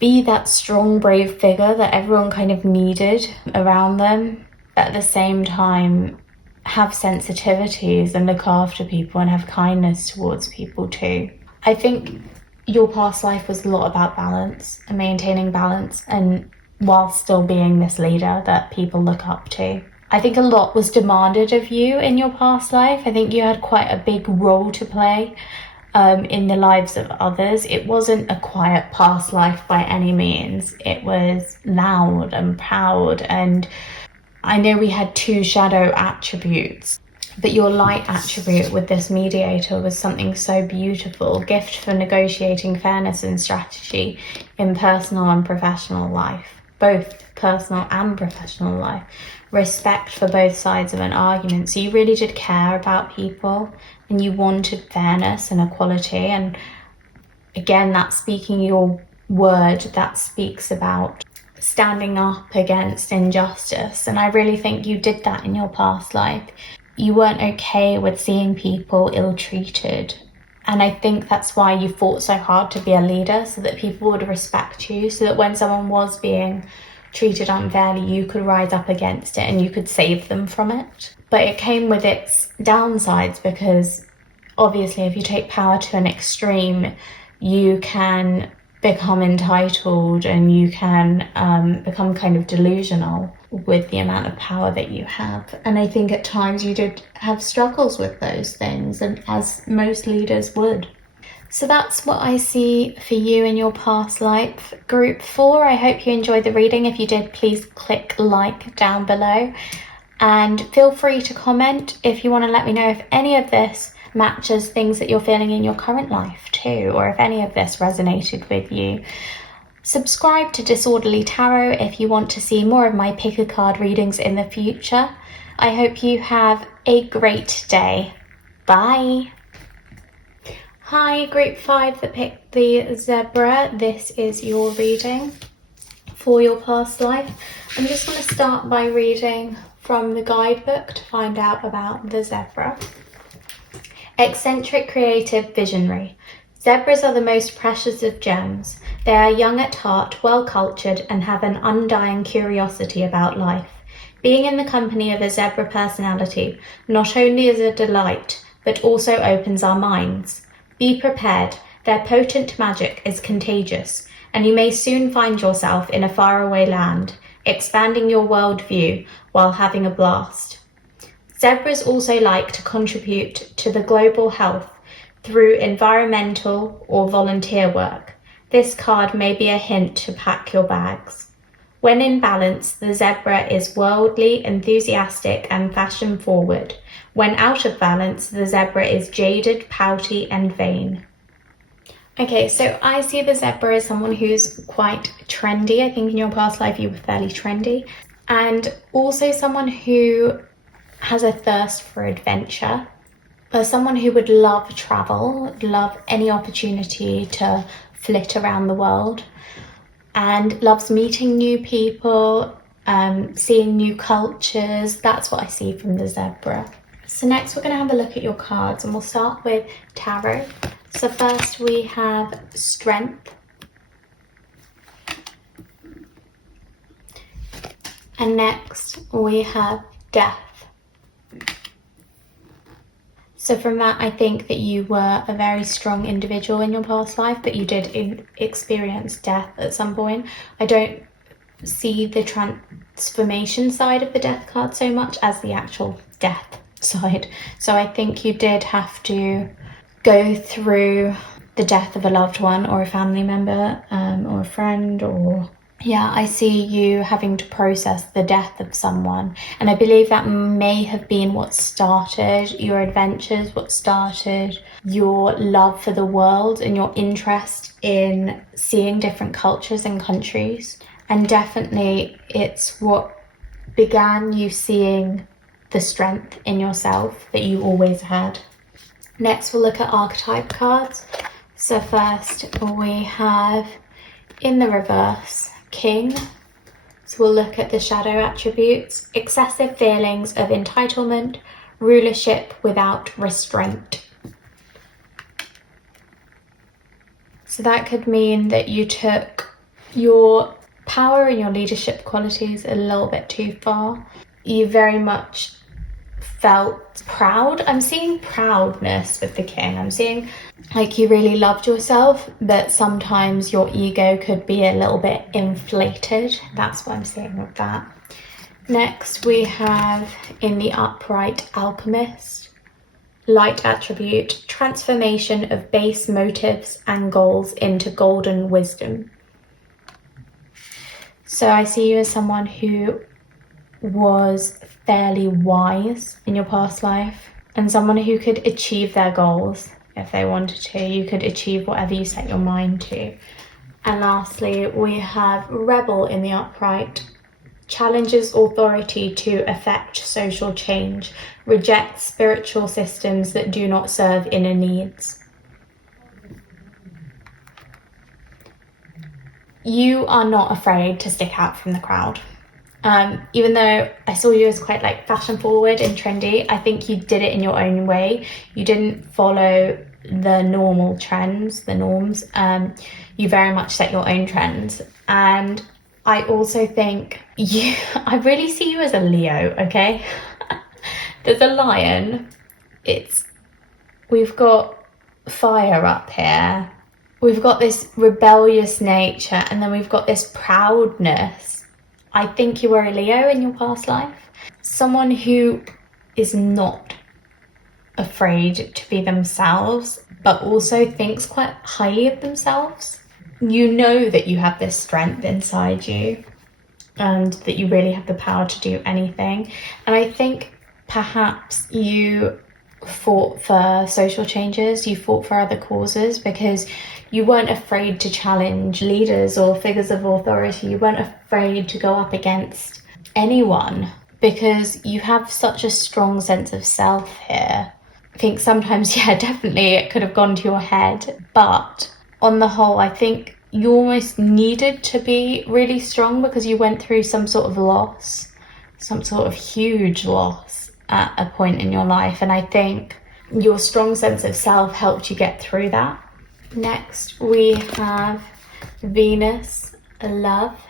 be that strong, brave figure that everyone kind of needed around them, but at the same time have sensitivities and look after people and have kindness towards people too. I think your past life was a lot about balance and maintaining balance, and while still being this leader that people look up to. I think a lot was demanded of you in your past life. I think you had quite a big role to play in the lives of others. It wasn't a quiet past life by any means. It was loud and proud, and I know we had 2 shadow attributes, but your light attribute with this mediator was something so beautiful. Gift for negotiating fairness and strategy in personal and professional life, both personal and professional life. Respect for both sides of an argument. So you really did care about people, and you wanted fairness and equality. And again, that's speaking your word, that speaks about standing up against injustice. And I really think you did that in your past life. You weren't okay with seeing people ill-treated. And I think that's why you fought so hard to be a leader, so that people would respect you, so that when someone was being treated unfairly, you could rise up against it and you could save them from it. But it came with its downsides, because obviously if you take power to an extreme, you can become entitled and you can become kind of delusional with the amount of power that you have. And I think at times you did have struggles with those things, and as most leaders would. So that's what I see for you in your past life. Group 4, I hope you enjoyed the reading. If you did, please click like down below. And feel free to comment if you want to let me know if any of this matches things that you're feeling in your current life too, or if any of this resonated with you. Subscribe to Disorderly Tarot if you want to see more of my pick a card readings in the future. I hope you have a great day. Bye. Hi, Group 5 that picked the zebra. This is your reading for your past life. I'm just going to start by reading from the guidebook to find out about the zebra. Eccentric, creative, visionary. Zebras are the most precious of gems. They are young at heart, well-cultured, and have an undying curiosity about life. Being in the company of a zebra personality not only is a delight, but also opens our minds. Be prepared, their potent magic is contagious, and you may soon find yourself in a faraway land, expanding your worldview while having a blast. Zebras also like to contribute to the global health through environmental or volunteer work. This card may be a hint to pack your bags. When in balance, the zebra is worldly, enthusiastic, and fashion-forward. When out of balance, the zebra is jaded, pouty, and vain. Okay, so I see the zebra as someone who's quite trendy. I think in your past life you were fairly trendy. And also someone who has a thirst for adventure. Someone who would love travel, love any opportunity to flit around the world, and loves meeting new people, seeing new cultures. That's what I see from the zebra. So next we're going to have a look at your cards, and we'll start with tarot. So first we have strength, and next we have death. So from that, I think that you were a very strong individual in your past life, but you did experience death at some point. I don't see the transformation side of the death card so much as the actual death side. So I think you did have to go through the death of a loved one or a family member or a friend, or yeah, I see you having to process the death of someone. And I believe that may have been what started your adventures, what started your love for the world and your interest in seeing different cultures and countries. And definitely it's what began you seeing the strength in yourself that you always had. Next, we'll look at archetype cards. So first we have, in the reverse, King. So we'll look at the shadow attributes: excessive feelings of entitlement, rulership without restraint. So that could mean that you took your power and your leadership qualities a little bit too far. You very much felt proud. I'm seeing proudness with the King. I'm seeing like you really loved yourself, but sometimes your ego could be a little bit inflated. That's what I'm seeing with that. Next, we have, in the upright, Alchemist. Light attribute: transformation of base motives and goals into golden wisdom. So I see you as someone who was fairly wise in your past life, and someone who could achieve their goals if they wanted to. You could achieve whatever you set your mind to. And lastly, we have Rebel in the upright. Challenges authority to effect social change, rejects spiritual systems that do not serve inner needs. You are not afraid to stick out from the crowd. Even though I saw you as quite like fashion forward and trendy, I think you did it in your own way. You didn't follow the normal trends, the norms. You very much set your own trends. And I also think I really see you as a Leo, okay? There's a lion. We've got fire up here. We've got this rebellious nature, and then we've got this proudness. I think you were a Leo in your past life. Someone who is not afraid to be themselves, but also thinks quite highly of themselves. You know that you have this strength inside you and that you really have the power to do anything. And I think perhaps you fought for social changes, you fought for other causes because you weren't afraid to challenge leaders or figures of authority. You weren't afraid to go up against anyone because you have such a strong sense of self here. I think sometimes, yeah, definitely it could have gone to your head, but on the whole, I think you almost needed to be really strong because you went through some sort of loss, some sort of huge loss at a point in your life. And I think your strong sense of self helped you get through that. Next, we have Venus, love.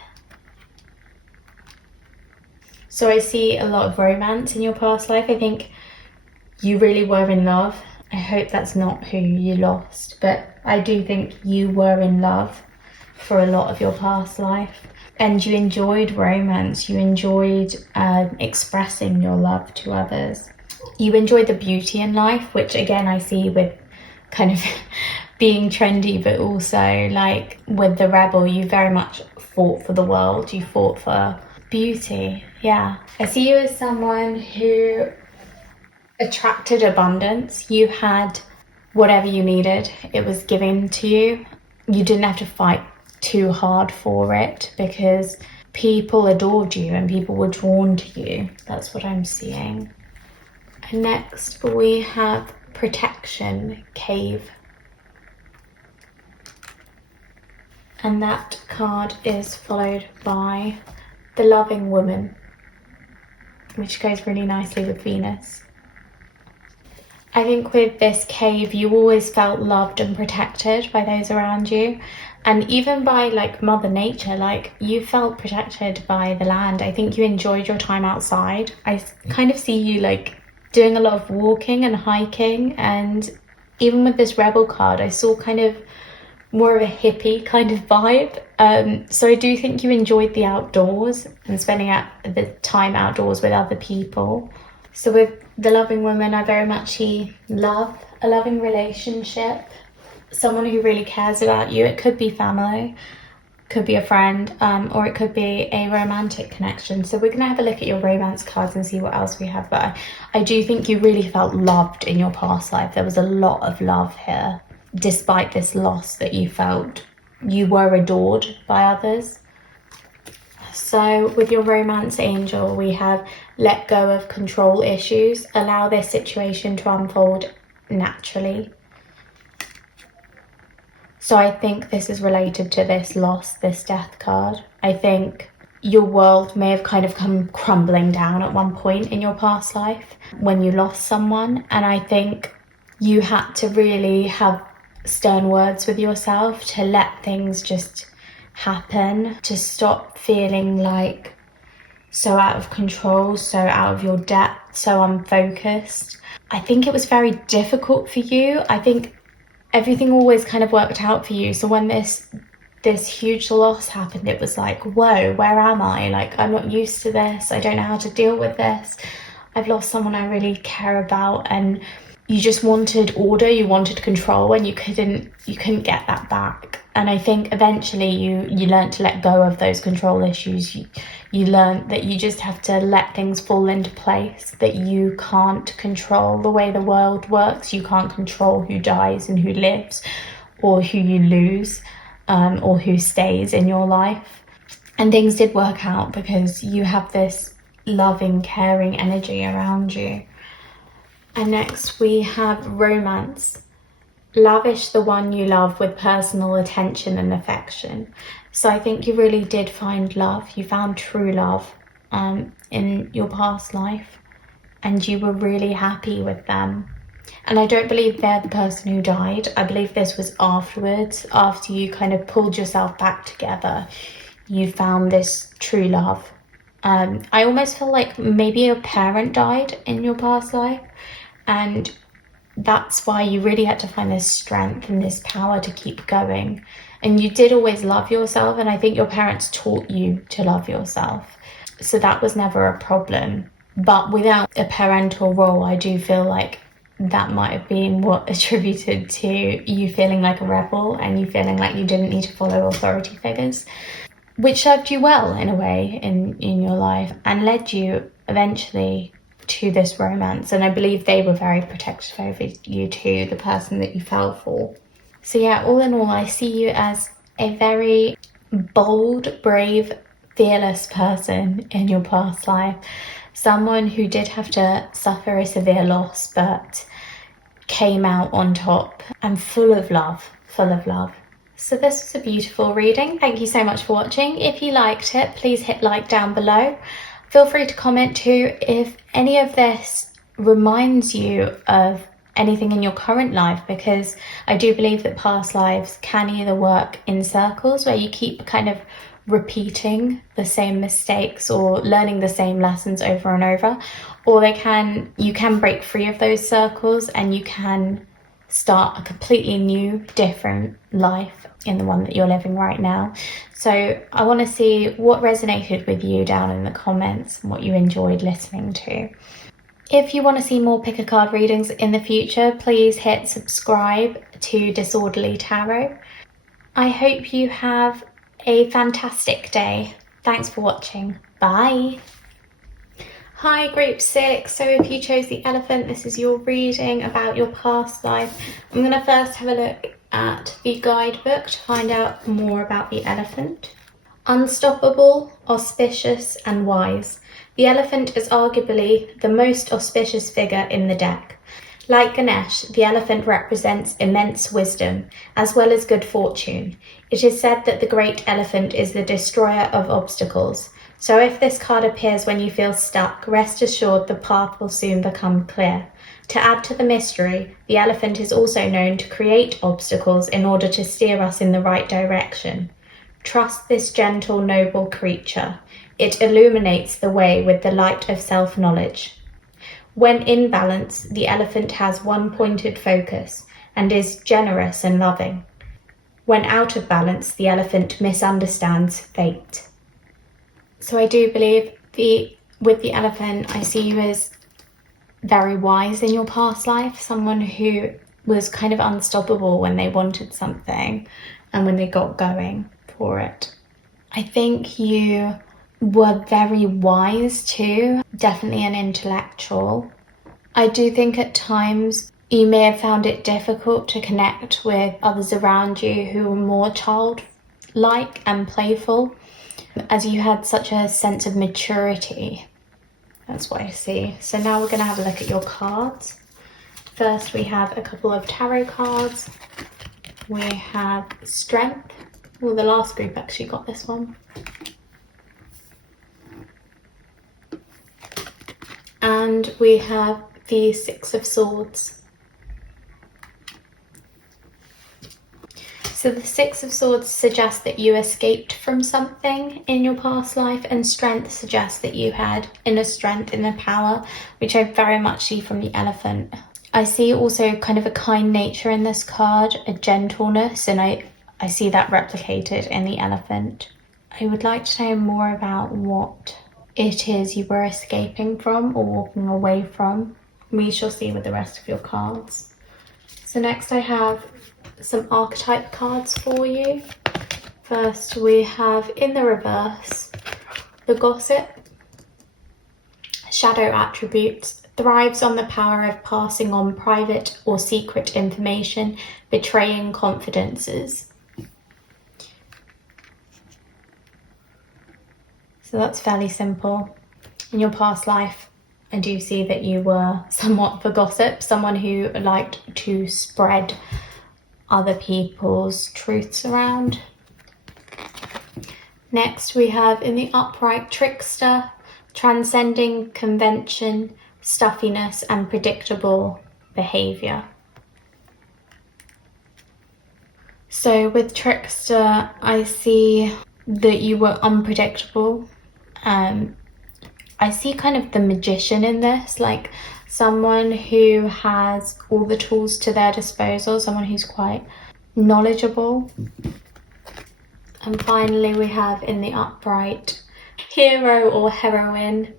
So I see a lot of romance in your past life. I think you really were in love. I hope that's not who you lost, but I do think you were in love for a lot of your past life. And you enjoyed romance. You enjoyed expressing your love to others. You enjoyed the beauty in life, which again I see with kind of being trendy, but also like with the Rebel, you very much fought for the world. You fought for beauty. Yeah. I see you as someone who attracted abundance. You had whatever you needed. It was given to you. You didn't have to fight too hard for it because people adored you and people were drawn to you. That's what I'm seeing. And next we have protection, cave. And that card is followed by the loving woman, which goes really nicely with Venus. I think with this cave, you always felt loved and protected by those around you. And even by like Mother Nature, like you felt protected by the land. I think you enjoyed your time outside. I kind of see you like doing a lot of walking and hiking. And even with this Rebel card, I saw kind of more of a hippie kind of vibe. So I do think you enjoyed the outdoors and spending the time outdoors with other people. So with the loving woman, I very much see love, a loving relationship, someone who really cares about you. It could be family, could be a friend, or it could be a romantic connection. So we're going to have a look at your romance cards and see what else we have. But I do think you really felt loved in your past life. There was a lot of love here. Despite this loss that you felt, you were adored by others. So with your romance angel, we have let go of control issues, allow this situation to unfold naturally. So I think this is related to this loss, this death card. I think your world may have kind of come crumbling down at one point in your past life when you lost someone. And I think you had to really have stern words with yourself to let things just happen, to stop feeling like so out of control, so out of your depth, so unfocused. I think it was very difficult for you. I think everything always kind of worked out for you. So when this huge loss happened, it was like, whoa, where am I? Like, I'm not used to this. I don't know how to deal with this. I've lost someone I really care about. And you just wanted order, you wanted control, and you couldn't get that back. And I think eventually you learned to let go of those control issues. You learned that you just have to let things fall into place, that you can't control the way the world works. You can't control who dies and who lives, or who you lose, or who stays in your life. And things did work out because you have this loving, caring energy around you. And next we have romance. Lavish the one you love with personal attention and affection. So I think you really did find love. You found true love in your past life, and you were really happy with them. And I don't believe they're the person who died. I believe this was afterwards, after you kind of pulled yourself back together. You found this true love. I almost feel like maybe a parent died in your past life, and that's why you really had to find this strength and this power to keep going. And you did always love yourself, and I think your parents taught you to love yourself. So that was never a problem. But without a parental role, I do feel like that might have been what attributed to you feeling like a rebel and you feeling like you didn't need to follow authority figures, which served you well in a way in your life and led you eventually to this romance. And I believe they were very protective over you too, the person that you fell for. So yeah, all in all, I see you as a very bold, brave, fearless person in your past life. Someone who did have to suffer a severe loss, but came out on top and full of love. So this was a beautiful reading. Thank you so much for watching. If you liked it, please hit like down below. Feel free to comment too if any of this reminds you of anything in your current life, because I do believe that past lives can either work in circles where you keep kind of repeating the same mistakes or learning the same lessons over and over, or you can break free of those circles and you can start a completely new, different life in the one that you're living right now. So I want to see what resonated with you down in the comments and what you enjoyed listening to. If you want to see more pick a card readings in the future, please hit subscribe to Disorderly Tarot. I hope you have a fantastic day. Thanks for watching. Bye. Hi group 6, so if you chose the elephant, this is your reading about your past life. I'm going to first have a look at the guidebook to find out more about the elephant. Unstoppable, auspicious and wise. The elephant is arguably the most auspicious figure in the deck. Like Ganesh, the elephant represents immense wisdom, as well as good fortune. It is said that the great elephant is the destroyer of obstacles. So if this card appears when you feel stuck, rest assured the path will soon become clear. To add to the mystery, the elephant is also known to create obstacles in order to steer us in the right direction. Trust this gentle, noble creature. It illuminates the way with the light of self-knowledge. When in balance, the elephant has one pointed focus and is generous and loving. When out of balance, the elephant misunderstands fate. So I do believe with the elephant, I see you as very wise in your past life, someone who was kind of unstoppable when they wanted something and when they got going for it. I think you were very wise too, definitely an intellectual. I do think at times you may have found it difficult to connect with others around you who were more childlike and playful. as you had such a sense of maturity. That's what I see. So now we're going to have a look at your cards. First, we have a couple of tarot cards. We have Strength. Well, the last group actually got this one. And we have the Six of Swords. So the Six of Swords suggests that you escaped from something in your past life, and Strength suggests that you had inner strength, inner power, which I very much see from the Elephant. I see also kind of a kind nature in this card, a gentleness, and I see that replicated in the Elephant. I would like to know more about what it is you were escaping from or walking away from. We shall see with the rest of your cards. So next I have some archetype cards for you. First we have, in the reverse, the Gossip. Shadow attributes. Thrives on the power of passing on private or secret information, betraying confidences. So that's fairly simple. In your past life, I do see that you were somewhat of a gossip, someone who liked to spread other people's truths around. Next we have, in the upright, Trickster. Transcending convention, stuffiness and predictable behaviour. So with Trickster, I see that you were unpredictable. I see kind of the magician in this, like someone who has all the tools to their disposal, someone who's quite knowledgeable. And finally we have, in the upright, Hero or heroine.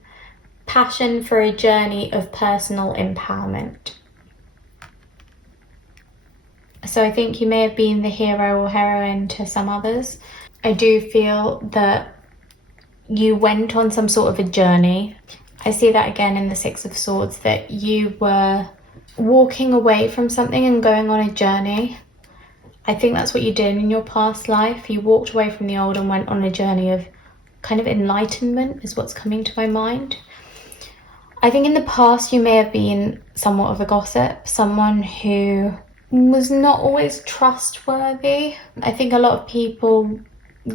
Passion for a journey of personal empowerment. So I think you may have been the hero or heroine to some others. I do feel that you went on some sort of a journey. I see that again in the Six of Swords, that you were walking away from something and going on a journey. I think that's what you did in your past life. You walked away from the old and went on a journey of kind of enlightenment, is what's coming to my mind. I think in the past you may have been somewhat of a gossip, someone who was not always trustworthy. I think a lot of people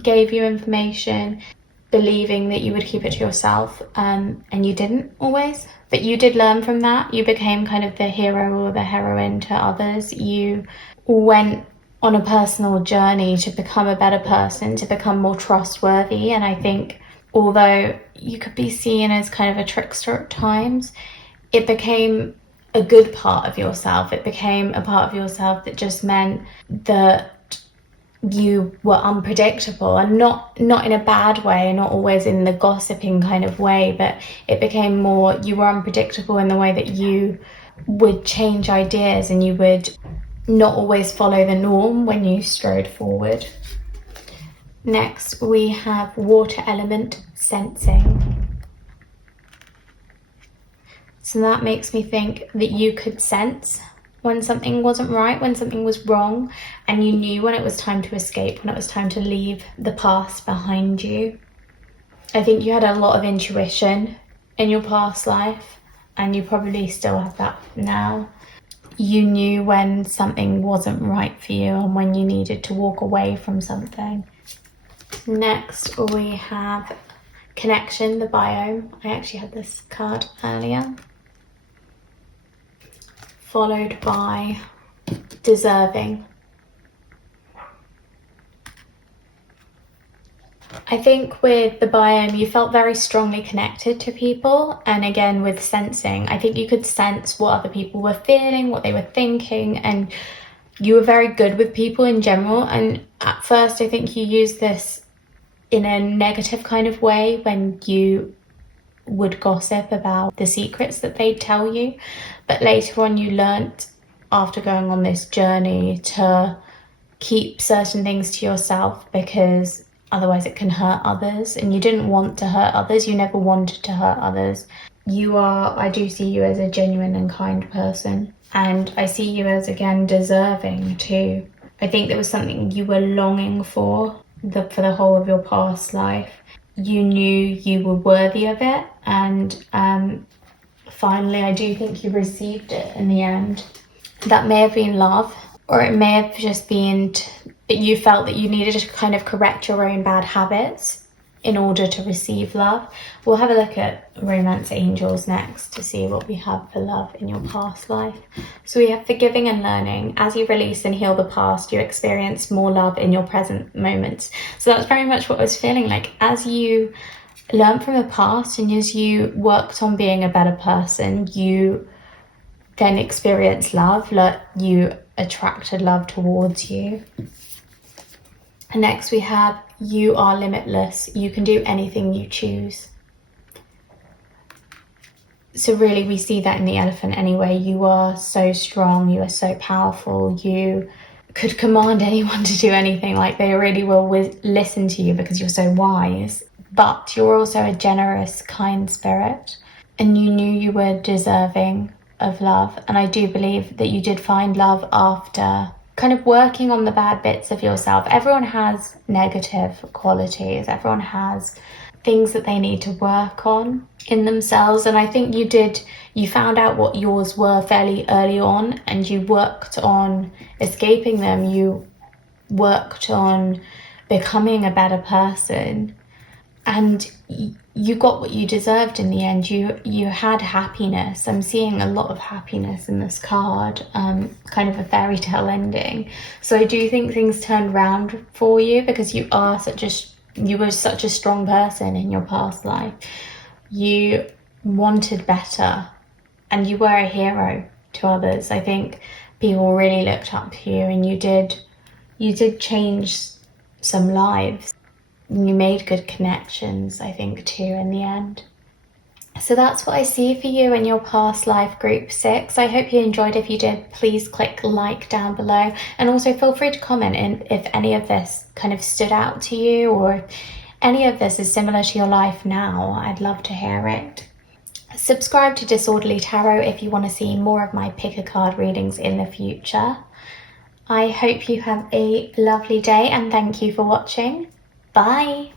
gave you information believing that you would keep it to yourself, and you didn't always. But you did learn from that. You became kind of the hero or the heroine to others. You went on a personal journey to become a better person, to become more trustworthy. And I think although you could be seen as kind of a trickster at times, it became a good part of yourself. It became a part of yourself that just meant that you were unpredictable, and not in a bad way, not always in the gossiping kind of way, but it became more, you were unpredictable in the way that you would change ideas and you would not always follow the norm when you strode forward. Next we have water element, sensing. So that makes me think that you could sense when something wasn't right, when something was wrong, and you knew when it was time to escape, when it was time to leave the past behind you. I think you had a lot of intuition in your past life, and you probably still have that now. You knew when something wasn't right for you and when you needed to walk away from something. Next we have connection, the biome. I actually had this card earlier. Followed by deserving. I think with the biome, you felt very strongly connected to people. And again, with sensing, I think you could sense what other people were feeling, what they were thinking, and you were very good with people in general. And at first, I think you used this in a negative kind of way when you would gossip about the secrets that they'd tell you. But later on, you learnt, after going on this journey, to keep certain things to yourself, because otherwise it can hurt others, and you didn't want to hurt others. You never wanted to hurt others. I do see you as a genuine and kind person, and I see you as, again, deserving too. I think there was something you were longing for for the whole of your past life. You knew you were worthy of it, and finally I do think you received it in the end. That may have been love, or it may have just been that you felt that you needed to kind of correct your own bad habits in order to receive love. We'll have a look at romance angels next to see what we have for love in your past life. So we have forgiving and learning. As you release and heal the past, you experience more love in your present moments. So that's very much what I was feeling like. As you learned from the past and as you worked on being a better person, you then experienced love, you attracted love towards you. And next we have, you are limitless. You can do anything you choose. So really we see that in the elephant anyway. You are so strong, you are so powerful, you could command anyone to do anything. Like, they really will listen to you because you're so wise. But you're also a generous, kind spirit, and you knew you were deserving of love. And I do believe that you did find love after kind of working on the bad bits of yourself. Everyone has negative qualities. Everyone has things that they need to work on in themselves. And I think you found out what yours were fairly early on, and you worked on escaping them. You worked on becoming a better person, and you got what you deserved in the end. You had happiness. I'm seeing a lot of happiness in this card, kind of a fairy tale ending. So I do think things turned around for you, because you were such a strong person in your past life. You wanted better, and you were a hero to others. I think people really looked up to you, and you did change some lives. You made good connections, I think, too, in the end. So that's what I see for you in your past life, group 6. I hope you enjoyed. If you did, please click like down below, and also feel free to comment if any of this kind of stood out to you, or if any of this is similar to your life now. I'd love to hear it. Subscribe to Disorderly Tarot if you want to see more of my pick a card readings in the future. I hope you have a lovely day, and thank you for watching. Bye.